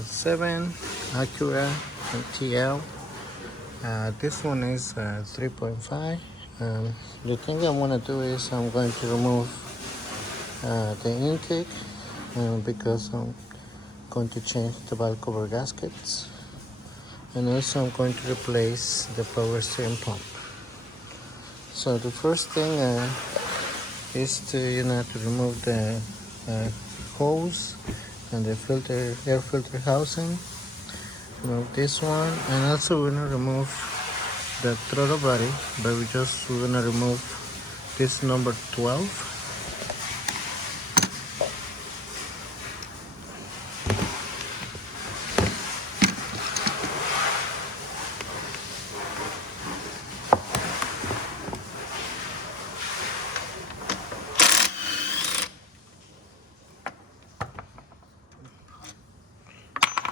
7 Acura TL. This one is 3.5. The thing I'm going to do is I'm going to remove the intake because I'm going to change the valve cover gaskets, and also I'm going to replace the power steering pump. So the first thing is to to remove the hose and the air filter housing. Remove this one, and also we're gonna remove the throttle body, but we're gonna remove this number 12.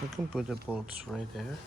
You can put the bolts right there.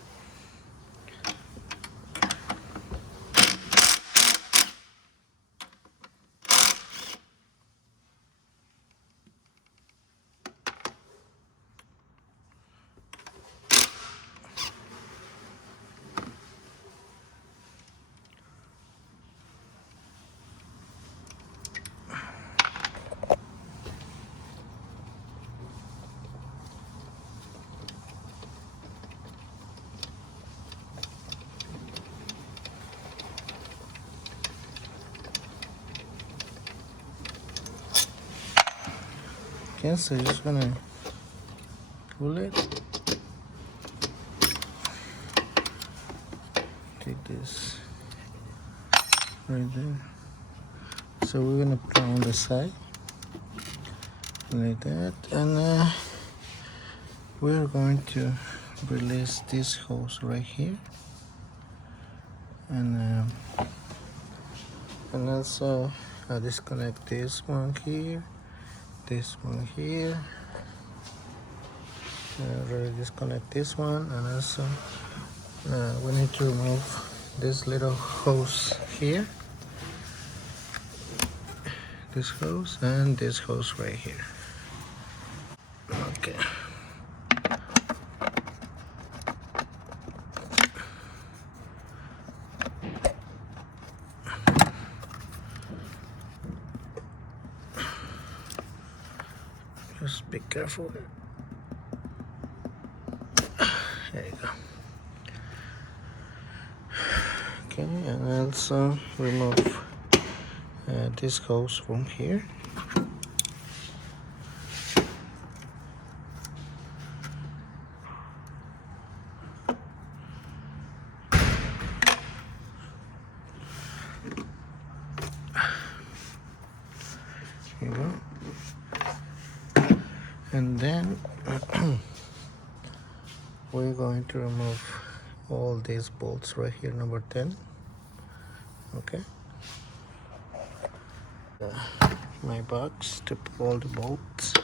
Okay, so you're just gonna pull it. Take this right there. So we're gonna put it on the side like that, and we're going to release this hose right here, and also disconnect this one here, this one here. Already disconnect this one, and also we need to remove this little hose here, this hose, and this hose right here. Okay. Just be careful. There you go. Okay, and also remove this hose from here. Here you go. And then we're going to remove all these bolts right here, number 10. Okay. My box to put all the bolts.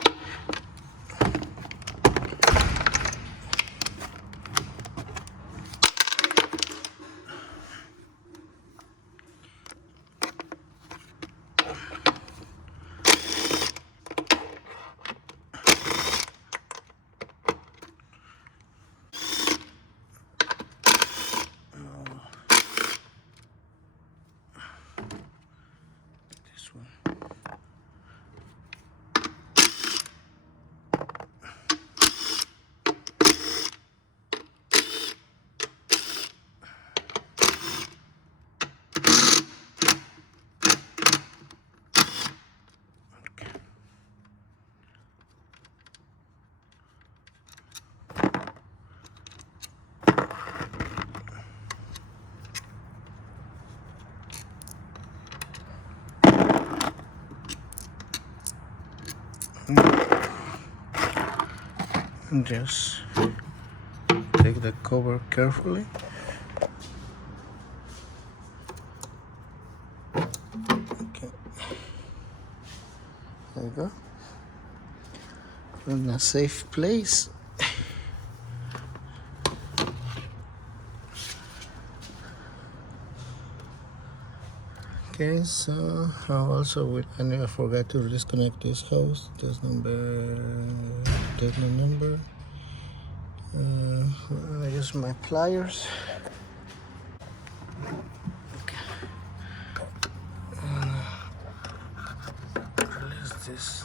And just take the cover carefully. Okay, there you go. In a safe place. Okay, so I forgot to disconnect this hose. There's no number. I'm gonna use my pliers. Release this.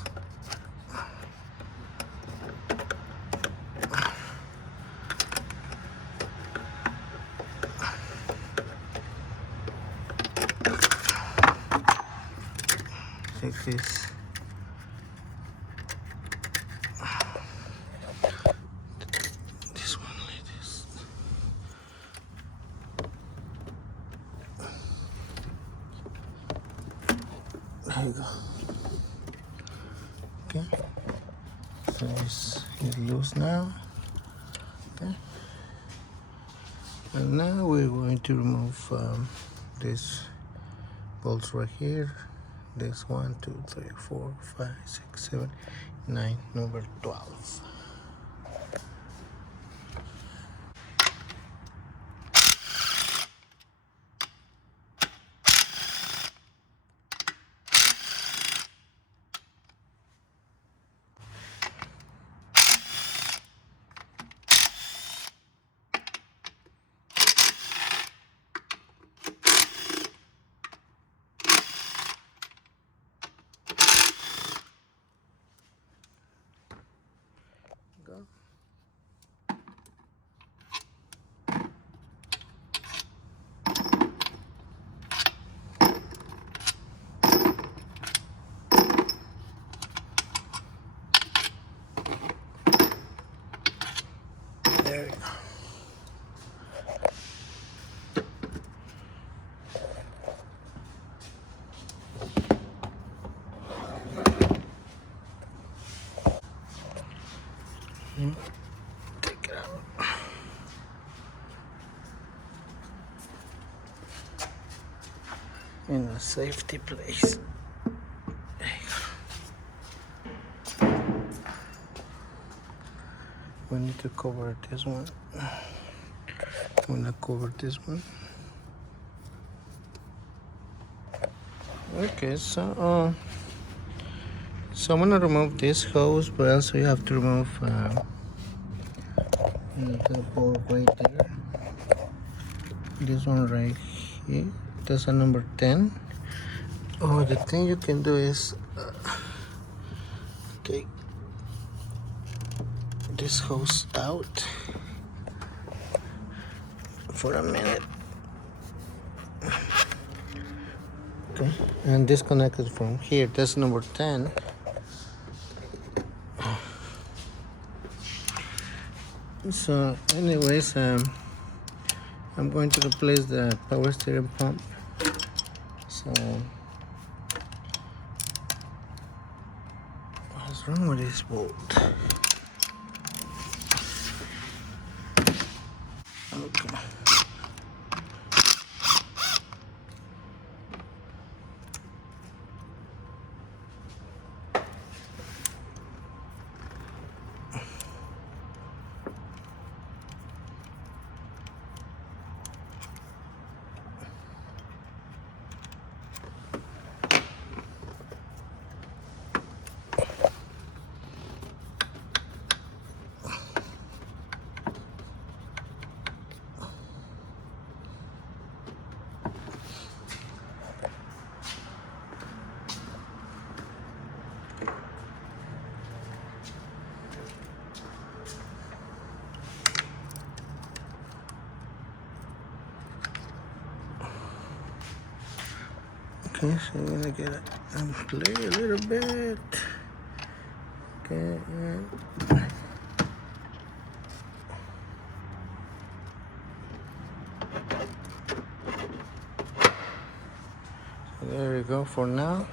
Take this. This one like this. There you go. Okay. So it's loose now. Okay. And now we're going to remove this bolts right here. This 1, 2, 3, 4, 5, 6, 7, 9, number 12. Go. There we go. Take it out. In a safety place. There you go. We need to cover this one. I'm gonna cover this one. Okay, so I'm gonna remove this hose, but also you have to remove the bolt right there. This one right here. That's a number 10. Oh, the thing you can do is take this hose out for a minute. Okay, and disconnect it from here. That's number 10. So anyways, I'm going to replace the power steering pump. So what's wrong with this bolt? Okay. Okay, so we're gonna get it and play a little bit. Okay, and so there you go for now.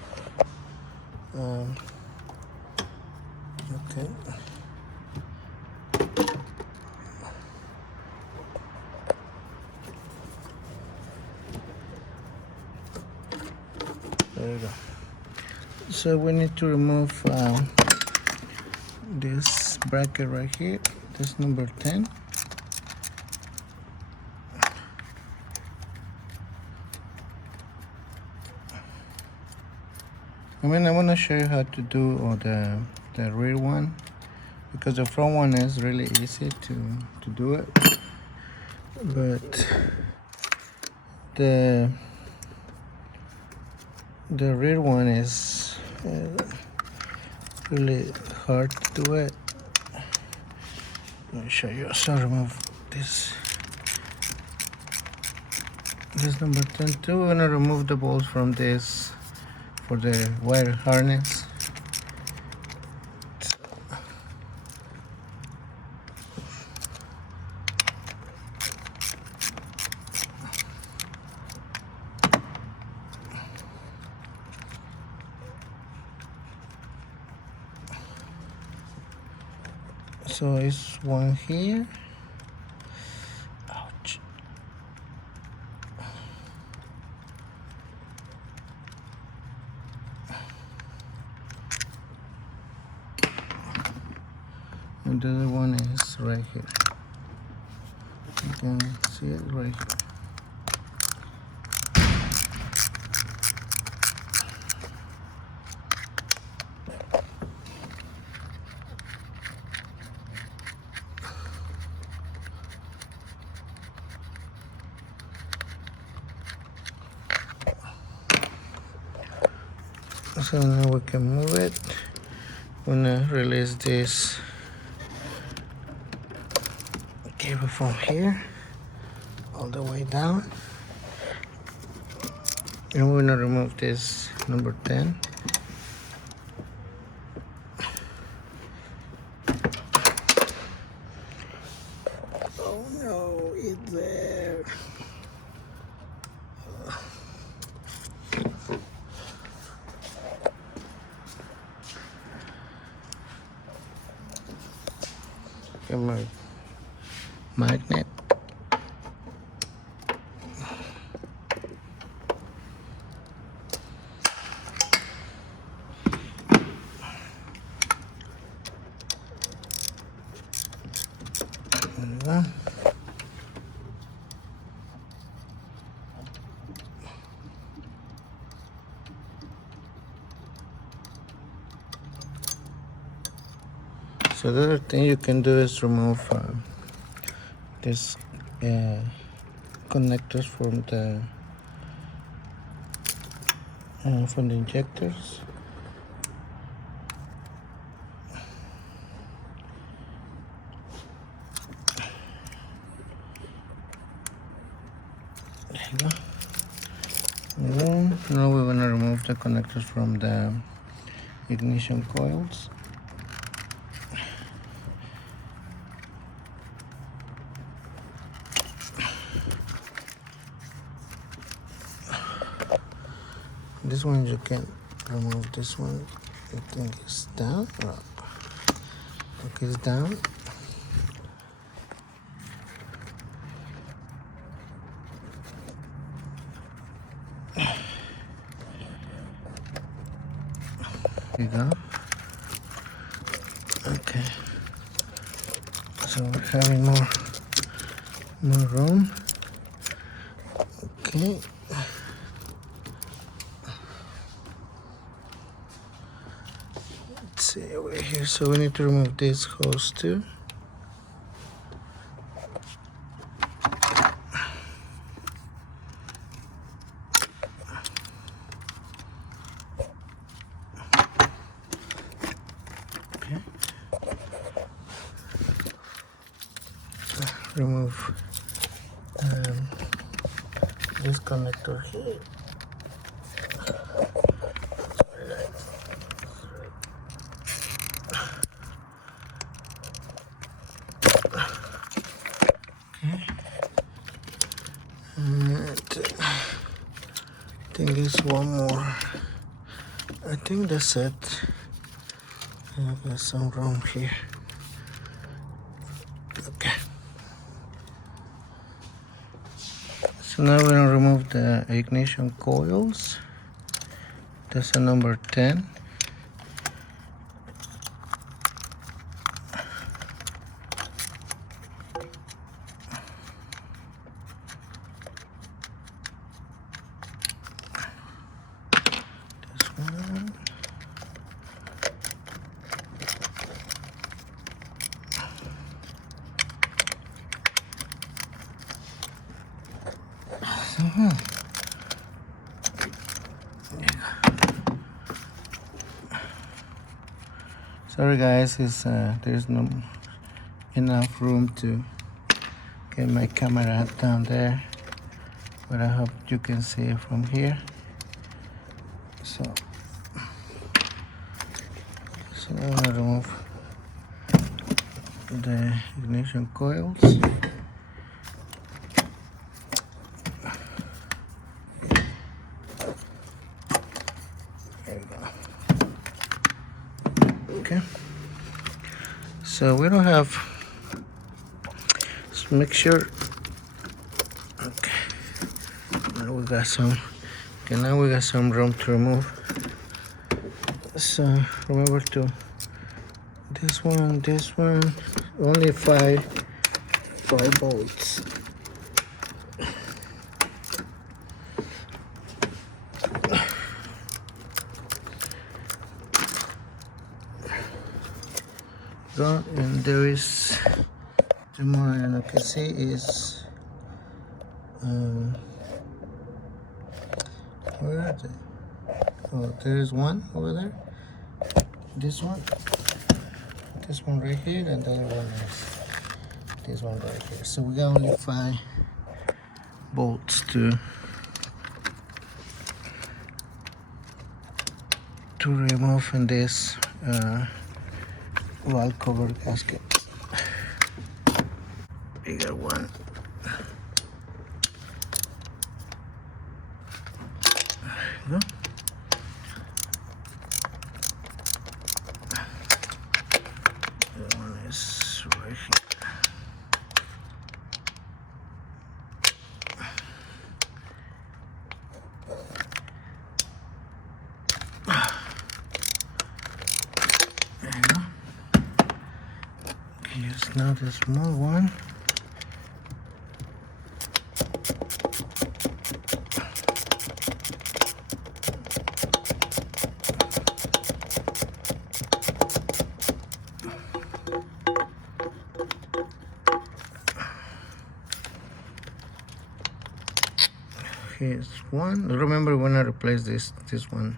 Okay. There you go. So we need to remove this bracket right here. This number 10. I want to show you how to do the rear one. because the front one is really easy to do it, but the rear one is really hard to do it. Let me show you. So remove this number 10 too. We're gonna remove the bolts from this for the wire harness. So it's one here. Ouch. And the other one is right here. You can see it right here. So now we can move it. I'm gonna release this cable from here all the way down, and we're gonna remove this number 10. Oh no, it's there. My magnet. There we go. So the other thing you can do is remove this connectors from the injectors. There you go. And then now we're gonna remove the connectors from the ignition coils. This one you can remove. This one I think is down or up. Okay, it's down. There you go. Okay. So we're having more room. Okay. Let's see over here. So we need to remove this hose too. Okay. Remove this connector here. I think there's one more. I think that's it. I've got some room here. Okay. So now we're gonna remove the ignition coils. That's a number 10. Sorry guys, there's no enough room to get my camera down there, but I hope you can see it from here. So I'm gonna remove the ignition coils. There you go. Okay. So we don't have. Let's make sure. Okay. Now we got some. Okay, now we got some room to remove. So remember to this one, only five bolts. Go, and there is two more, and I can see is where are they? Oh, there's one over there. This one right here, and the other one is this one right here. So we got only 5 bolts to remove in this wall cover gasket. Bigger one. There you go. Right here. There you go. Okay, yes, now the small one. Here's one. Remember when I replaced this one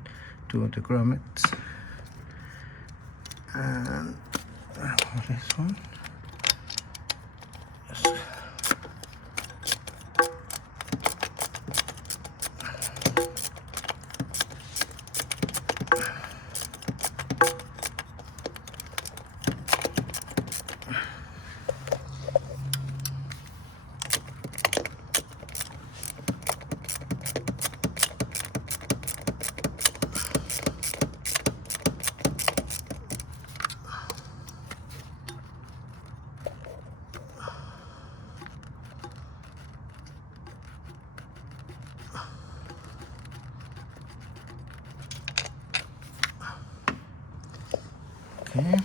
to the Grommet, and this one. Yes. Okay.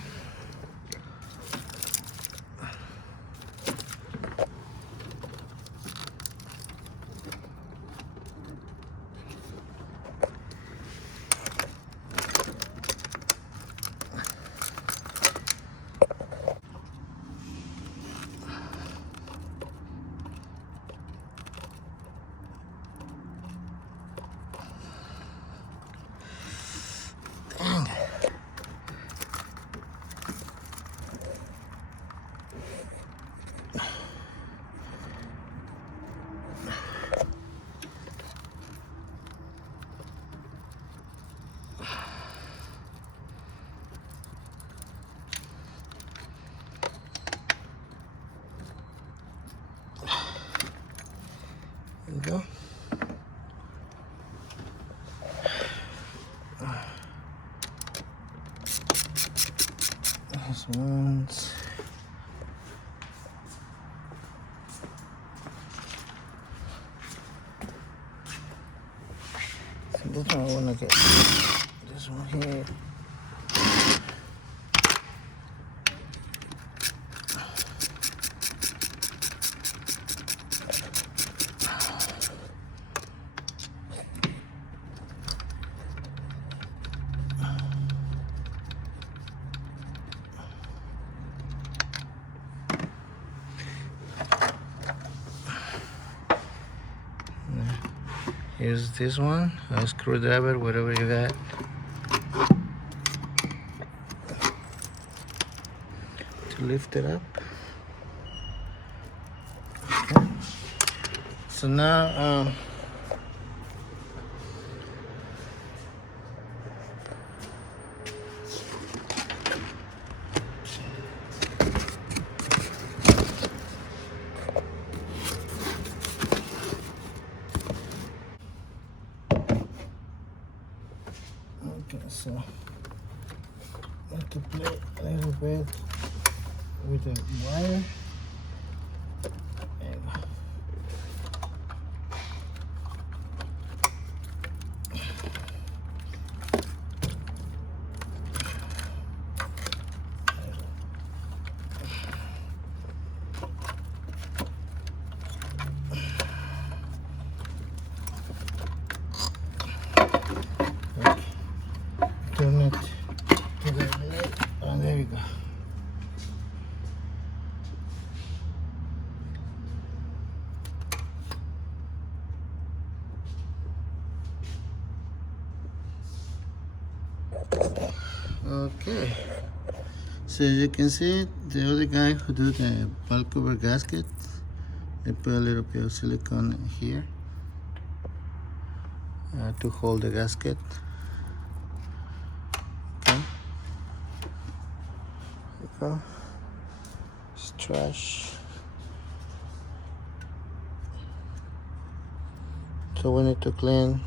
There you go. This one's so this one I want to get this one here. use this one, a screwdriver, whatever you got, to lift it up. Okay. So now okay, so I have to play a little bit with the wire. Turn it to the left, and there you go. Okay, so as you can see, the other guy who did the bulk cover gasket, they put a little bit of silicone here to hold the gasket. Okay, there you go. It's trash. So we need to clean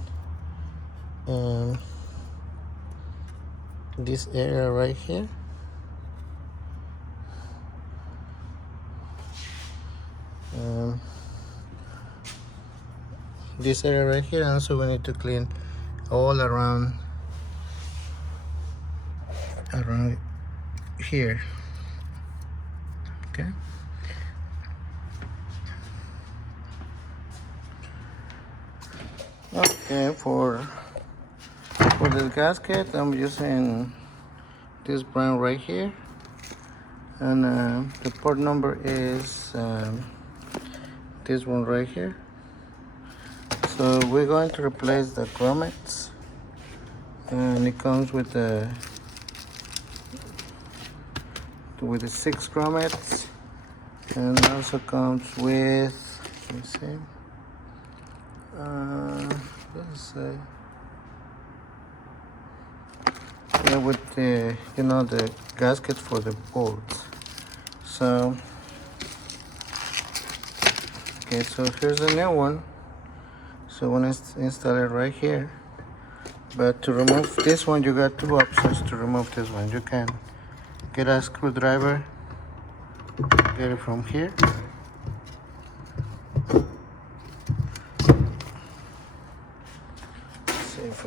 this area right here. This area right here, and also we need to clean all around here. Okay. Okay, for the gasket, I'm using this brand right here, and the part number is this one right here. So we're going to replace the grommets, and it comes with the 6 grommets, and also comes with, let me see, let's say, yeah, with the, you know, the gasket for the bolts. So okay, so here's a new one. So when it's installed right here, but to remove this one, you got 2 options to remove this one. You can get a screwdriver, get it from here, see if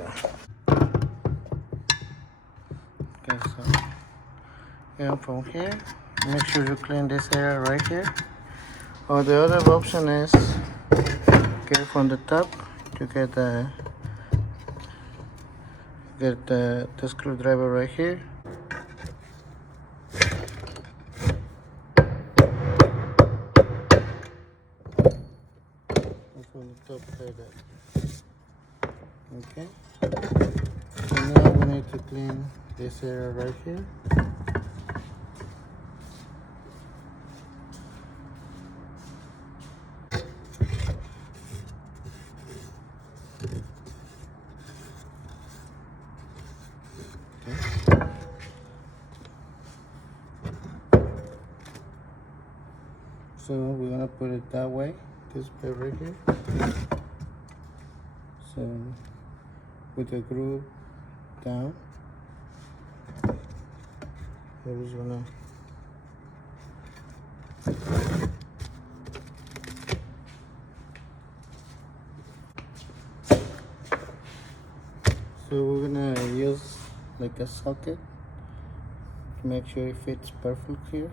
okay, so yeah, from here, make sure you clean this area right here. Or the other option is get it from the top. You get the screwdriver right here. From the top like that. Okay. So now we need to clean this area right here. So we're gonna put it that way, this bit right here. So with the groove down, we're just gonna so we're gonna use like a socket to make sure it fits perfect here.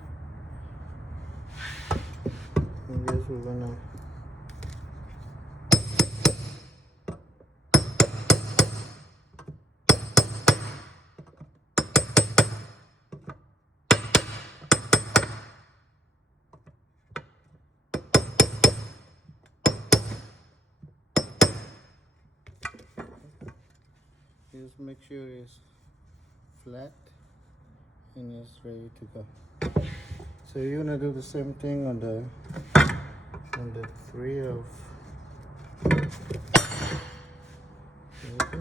And this we're gonna Just make sure it's flat and it's ready to go. So you're gonna do the same thing on the three of. There you go.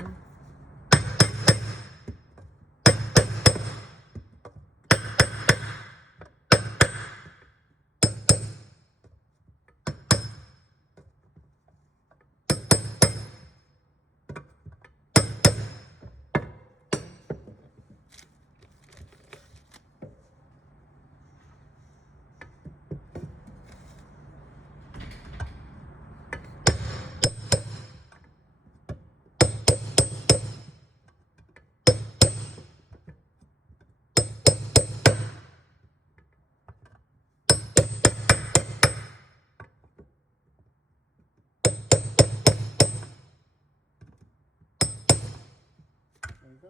There you go.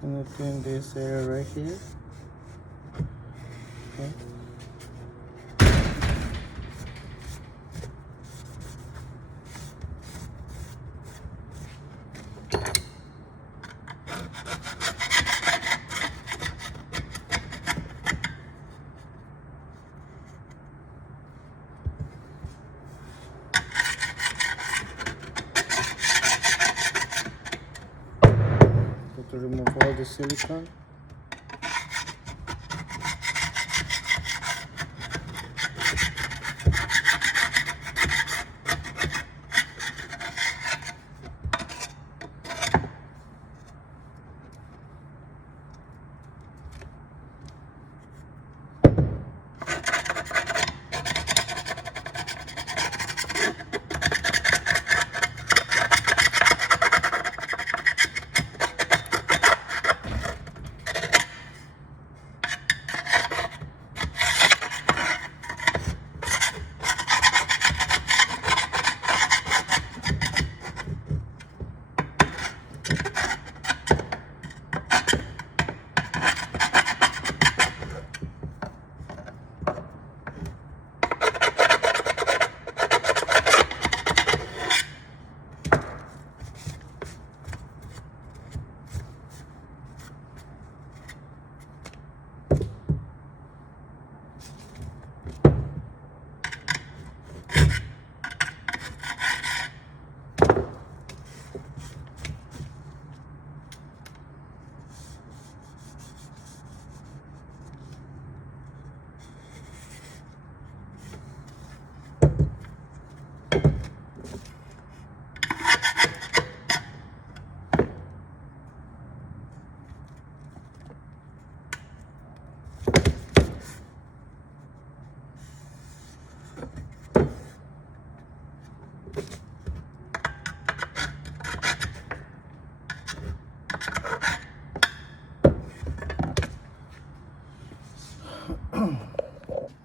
I'm gonna clean this area right here. Okay. To remove all the silicone.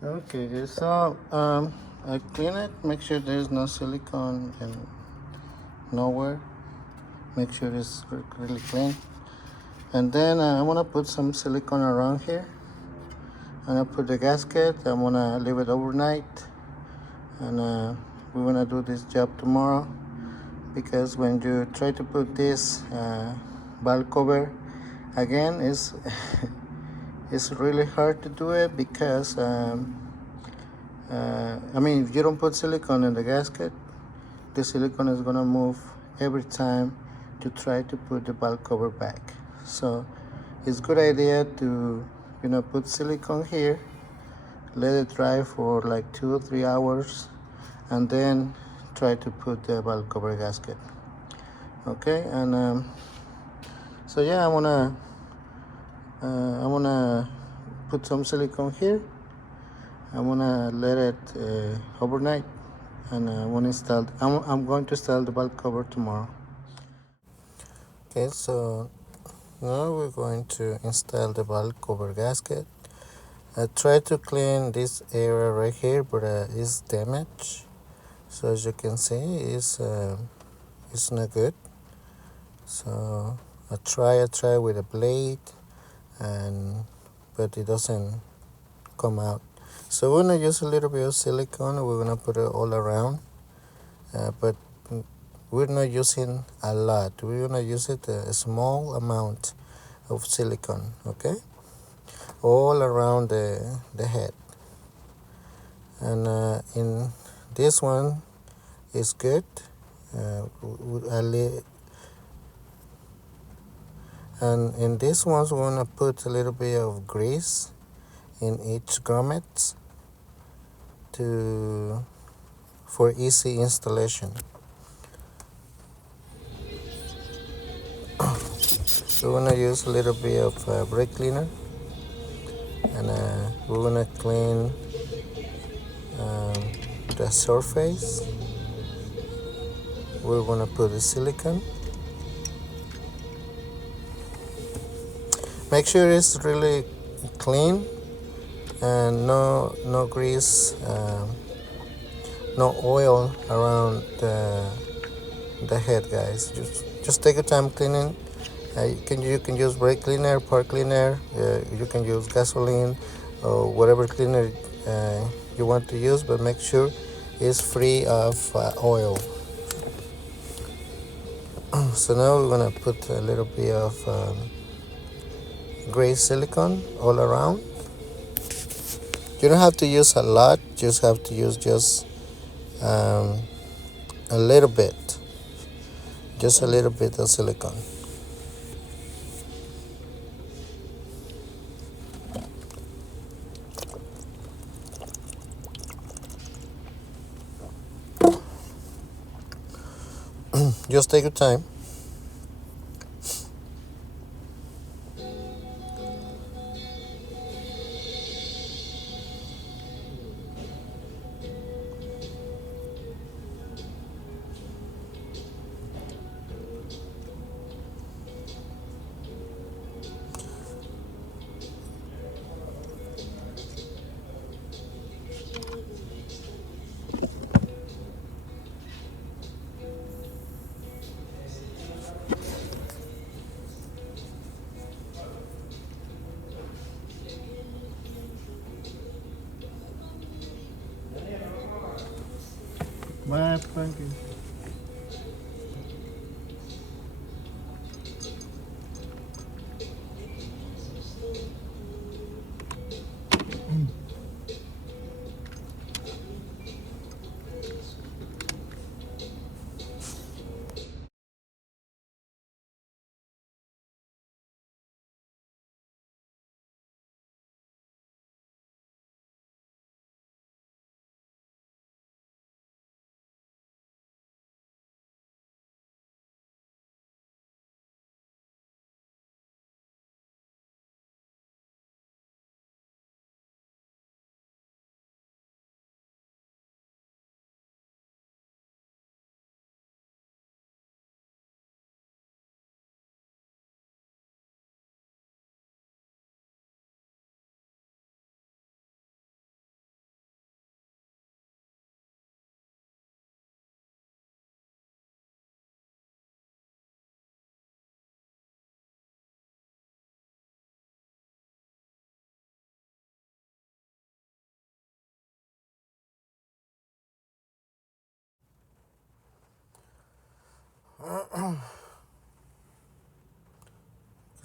Okay, so I clean it, make sure there's no silicone and nowhere. Make sure it's really clean. And then I'm gonna put some silicone around here. I'm gonna put the gasket. I'm gonna leave it overnight, and we're gonna do this job tomorrow, because when you try to put this valve cover again, it's it's really hard to do it, because I mean, if you don't put silicone in the gasket, the silicone is gonna move every time to try to put the valve cover back. So it's a good idea to, put silicone here, let it dry for like 2 or 3 hours, and then try to put the valve cover gasket. Okay, and so yeah, I'm gonna put some silicone here. I'm gonna let it overnight, and I'm going to install the valve cover tomorrow. Okay, so now we're going to install the valve cover gasket. I tried to clean this area right here, but it's damaged. So as you can see, it's not good. So I try with a blade, but it doesn't come out. So we're gonna use a little bit of silicone. We're gonna put it all around, but we're not using a lot. We're gonna use it a small amount of silicone, okay, all around the head. And in this one is good. And in this one, we're gonna put a little bit of grease in each grommet for easy installation. So we're gonna use a little bit of brake cleaner, and we're gonna clean the surface. We're gonna put the silicone. Make sure it's really clean and no grease, no oil around the head, guys. Just take your time cleaning. You can use brake cleaner, part cleaner. You can use gasoline or whatever cleaner you want to use, but make sure it's free of oil. So now we're gonna put a little bit of gray silicone all around. You don't have to use a lot. Just have to use just a little bit. Just a little bit of silicone. Just take your time. Bye, Frankie.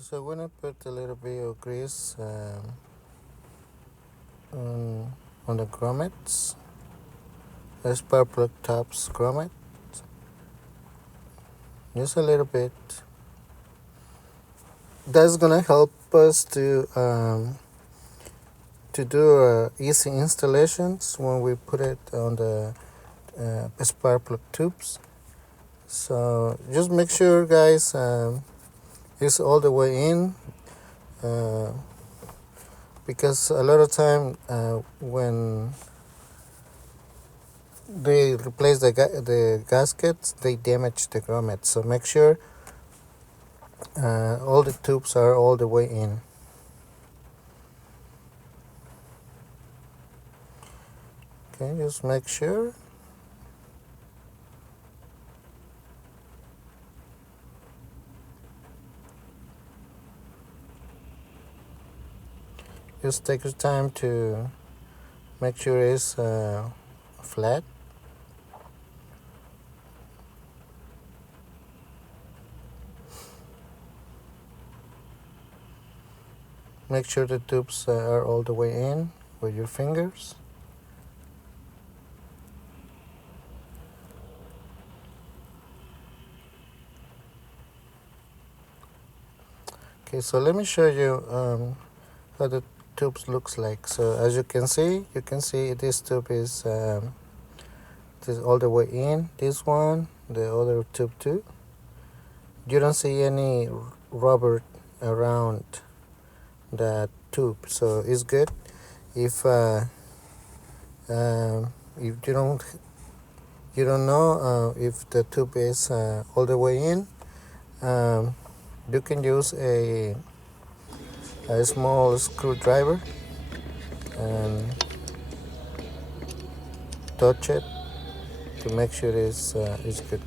So when I put a little bit of grease on the grommets, the spark plug tops grommet, just a little bit. That's gonna help us to do easy installations when we put it on the spark plug tubes. So just make sure, guys, it's all the way in, because a lot of time when they replace the gaskets, they damage the grommet. So make sure all the tubes are all the way in. Okay, just make sure. Just take your time to make sure it's flat. Make sure the tubes are all the way in with your fingers. Okay, so let me show you how the tubes looks like. So as you can see this tube is this all the way in. This one, the other tube too. You don't see any rubber around the tube, so it's good. If you don't know if the tube is all the way in, you can use a small screwdriver and touch it to make sure it's good.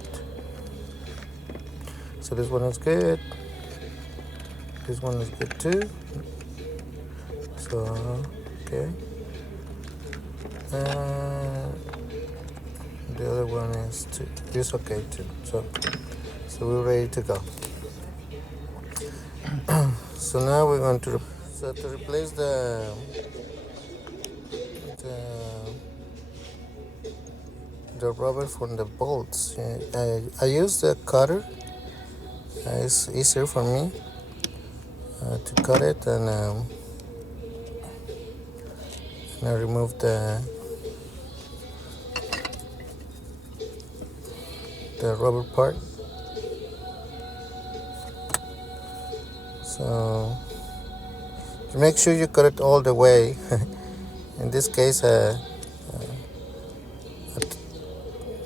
So this one is good. This one is good too. So okay. The other one is okay too. So we're ready to go. So now we're going to replace the rubber from the bolts. I use the cutter. It's easier for me to cut it, and I remove the rubber part. So make sure you cut it all the way. In this case,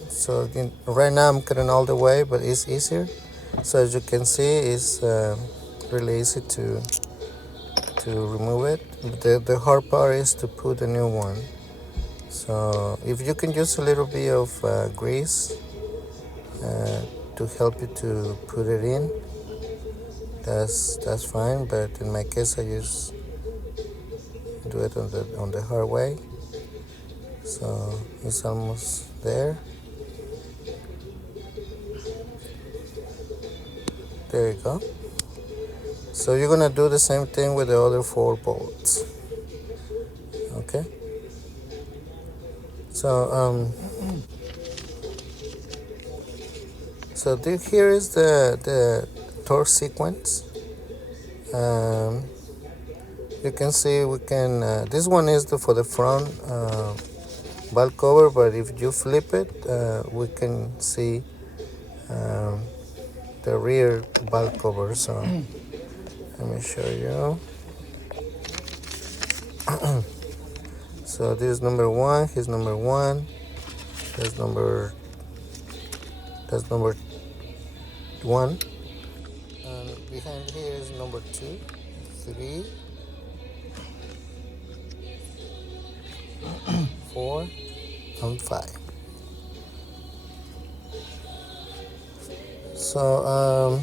so right now I'm cutting all the way, but it's easier. So as you can see, it's really easy to remove it. The hard part is to put a new one. So if you can use a little bit of grease to help you to put it in, that's fine. But in my case, I just do it on the hard way. So it's almost there. There you go. So you're gonna do the same thing with the other 4 bolts. Okay. So here is the torque sequence. You can see we can. This one is for the front valve cover, but if you flip it, we can see the rear valve cover. So let me show you. So this is number 1. Here's number 1. That's number 1. And behind here is number 2, 3, 4, and 5. So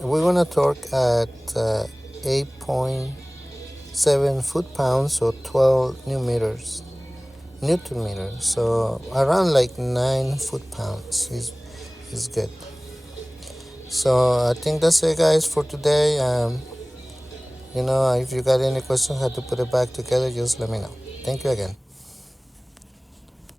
we're gonna torque at 8.7 foot-pounds, so 12 Newton meters. So around like 9 foot-pounds is good. So I think that's it, guys, for today. If you got any questions how to put it back together, just let me know. Thank you again.